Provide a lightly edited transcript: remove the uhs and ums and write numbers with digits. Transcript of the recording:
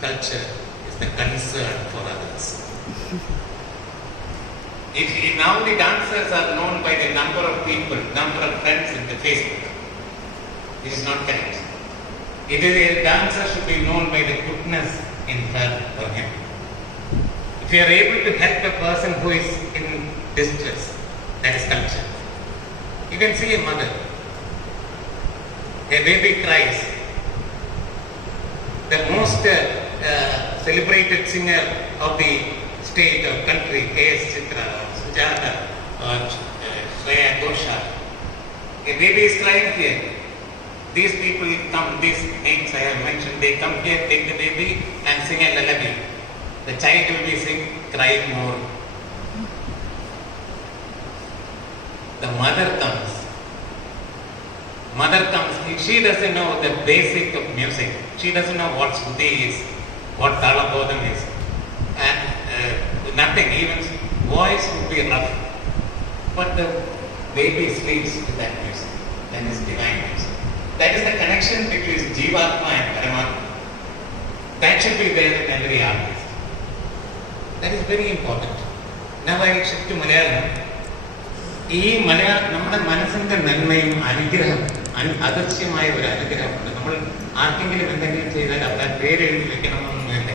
culture is the concern for others. If now the dancers are known by the number of people, number of friends in the Facebook, this is not correct. It is a dancer should be known by the goodness in her or him. If you are able to help a person who is in distress, that is culture. You can see a mother, a baby cries. The most celebrated singer of the state or country, K.S. Chitra, or Sujata, or Shreya Ghoshal. A baby is crying here. These people come, these names I have mentioned, they come here, take the baby and sing a lullaby. The child will be crying more. The mother comes. Mother comes, she doesn't know the basic of music. She doesn't know what Shruti is, what Talabodham is. And nothing, even voice would be rough. But the baby sleeps to that music. That is divine music. That is the connection between Jivatma and Paramatma. That should be there in every artist. That is very important. Now I shift to Malayalam. ഈ നമ്മുടെ മനസ്സിന്റെ നന്മയും അനുഗ്രഹം അദൃശ്യമായ ഒരു അനുഗ്രഹമുണ്ട്. നമ്മൾ ആർക്കെങ്കിലും എന്തെങ്കിലും ചെയ്താൽ അവിടെ പേരെഴുതി വെക്കണമെന്നൊന്നും